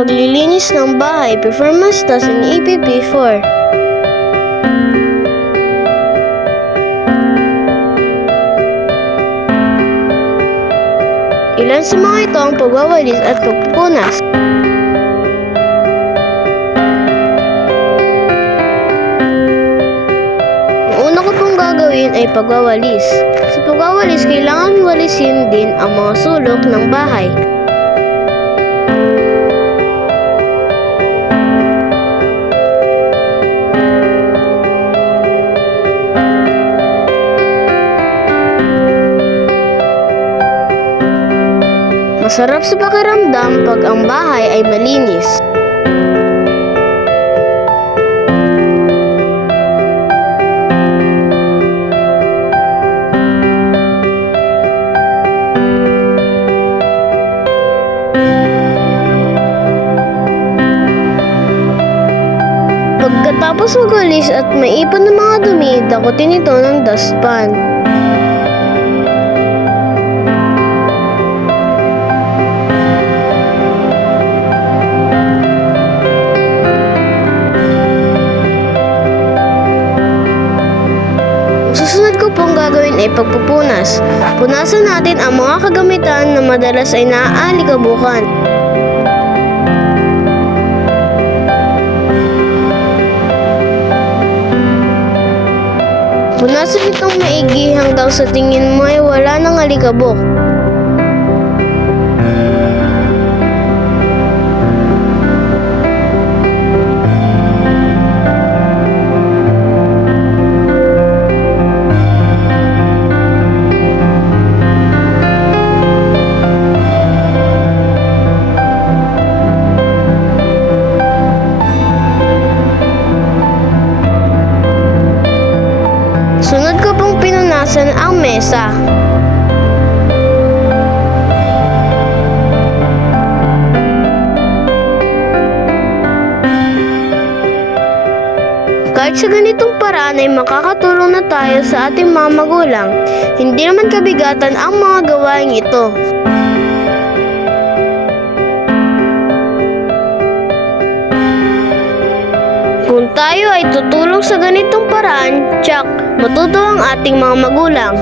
paglilinis ng bahay, performance task in EPP4. Ilan sa mga ito ang pagwawalis at pagpupunas. Ang una ko pong gagawin ay pagwawalis. Sa pagwawalis, kailangan walisin din ang mga sulok ng bahay. Masarap sa pakiramdam pag ang bahay ay malinis. Pagkatapos magwalis at maipon ng mga dumi, dakutin ito ng dustpan. Susunod ko pong gagawin ay pagpupunas. Punasan natin ang mga kagamitan na madalas ay naaalikabukan. Punasan itong maigi hanggang sa tingin mo ay wala nang alikabok. Sunod ko pong pinunasan ang mesa. Kahit sa ganitong paraan ay makakatulong na tayo sa ating mga magulang. Hindi naman kabigatan ang mga gawaing ito. Kung tayo ay tutulong sa ganitong paraan, tsak, matuto ang ating mga magulang.